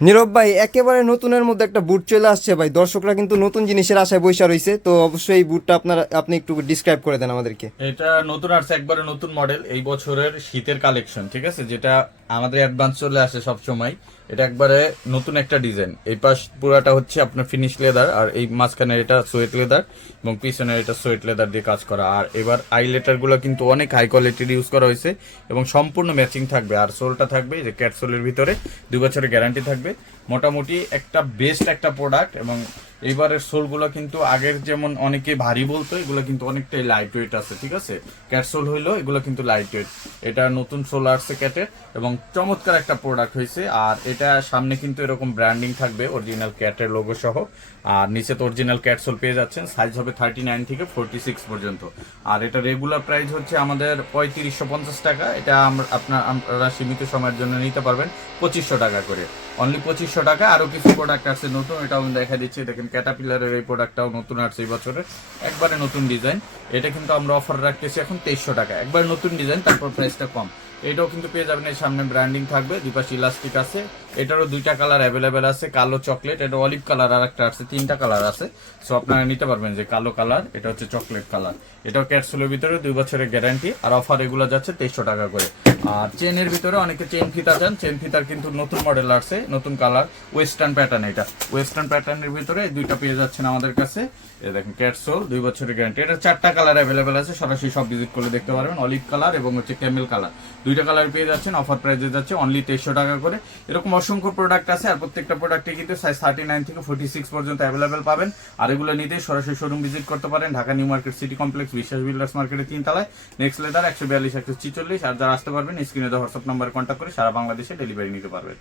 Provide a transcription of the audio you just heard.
নীরব ভাই, একেবারে নতুনের মধ্যে একটা বুট চলে আসছে ভাই। দর্শকরা কিন্তু নতুন জিনিসের আশায় বইসা রইছে, তো অবশ্যই এই বুটটা আপনি একটু ডিসক্রাইব করে দেন আমাদেরকে। এটা নতুন আসছে, একবারে নতুন মডেল, এই বছরের শীতের কালেকশন, ঠিক আছে, যেটা আমাদের অ্যাডভান্স চলে আসে সব সময়। এটা একবারে নতুন একটা ডিজাইন। এই পাশ পুরাটা হচ্ছে আপনার ফিনিশ লেদার, আর এই মাঝখানে এটা সোয়েট লেদার, এবং পিছনে এটা সোয়েট লেদার দিয়ে কাজ করা। আর এবার আইলেটার গুলো কিন্তু অনেক হাই কোয়ালিটির ইউজ করা হয়েছে এবং সম্পূর্ণ ম্যাচিং থাকবে। আর সোলটা থাকবে যে ক্যাট সোলের ভিতরে 2 বছরের গ্যারান্টি থাকবে। মোটামুটি একটা বেস্ট একটা প্রোডাক্ট। এবং এইবারের সোলগুলো কিন্তু আগের যেমন অনেকে ভারী বলতো, এগুলো কিন্তু অনেকটাই লাইট ওয়েট আছে, ঠিক আছে। ক্যাট সোল হইলো, এগুলো কিন্তু লাইট ওয়েট। এটা নতুন সোল আসছে ক্যাটের, এবং চমৎকার একটা প্রোডাক্ট হয়েছে। আর এটা সামনে কিন্তু এরকম ব্র্যান্ডিং থাকবে অরিজিনাল ক্যাটের লোগো সহ। আর নিচে তো অরিজিনাল ক্যাট সোল পেয়ে যাচ্ছেন। সাইজ হবে 39 থেকে 46 পর্যন্ত। আর এটা রেগুলার প্রাইস হচ্ছে আমাদের 3550 টাকা। এটা আপনারা সীমিত সময়ের জন্য নিতে পারবেন 2500 টাকা করে, অনলি 2500 টাকা। আরো কিছু প্রোডাক্ট আছে নতুন, এটাও আমি দেখা দিচ্ছি। দেখেন ক্যাটাপিলারের এই প্রোডাক্টটাও নতুন আসছে এই বছরের, একবারে নতুন ডিজাইন। এটা কিন্তু আমরা অফার রাখতেছি এখন 2300 টাকা, একবারে নতুন ডিজাইন, তারপর প্রাইসটা কম। এটাও কিন্তু পেয়ে যাবেন, এই সামনে ব্র্যান্ডিং থাকবে, দুই পাশে ইলাস্টিক আছে। এটারও 2টা কালার অ্যাভেলেবেল আছে, কালো চকলেট, এটা অলিভ কালার, আর একটা আছে, 3টা কালার আছে। সো আপনারা নিতে পারবেন যে কালো কালার, এটা হচ্ছে চকলেট কালার। এটাও ক্যাটসুলের ভিতরে 2 বছরের গ্যারান্টি, আর অফার এগুলো যাচ্ছে 2300 টাকা করে। আর চেনের ভিতরে অনেকে চেন ফিতা চান, চেন ফিতার কিন্তু নতুন মডেল আসছে, নতুন কালার, ওয়েস্টার্ন প্যাটার্ন। এটা ওয়েস্টার্ন প্যাটার্নের ভিতরে 2টা পেয়ে যাচ্ছেন আমাদের কাছে। এই দেখেন ক্যাটসোল 2 বছরের গ্যারান্টি। এটা 4টা কালার অ্যাভেলেবেল আছে, সরাসরি সব ভিজিট করলে দেখতে পারবেন। অলিভ কালার এবং হচ্ছে ক্যামেল কালার, 2টা কালার পেয়ে যাচ্ছেন। অফার প্রাইসে যাচ্ছে অনলি 2300 টাকা করে। এরকম অসংখ্য প্রোডাক্ট আছে, আর প্রত্যেকটা প্রোডাক্টে কিন্তু সাইজ 39 থেকে 46 পর্যন্ত অ্যাভেলেবেল পাবেন। আর এগুলো নিতে সরাসরি শোরুম ভিজিট করতে পারেন, Dhaka new market city complex, বিশ্বাস বিল্ডার্স মার্কেটের 3 তলায়, নেক্সট লেদার 142 146। আর যারা আসতে পারবেন স্ক্রিনে দেওয়া হোয়াটসঅ্যাপ নাম্বারে কন্ট্যাক্ট করে সারা বাংলাদেশে ডেলিভারি নিতে পারবেন।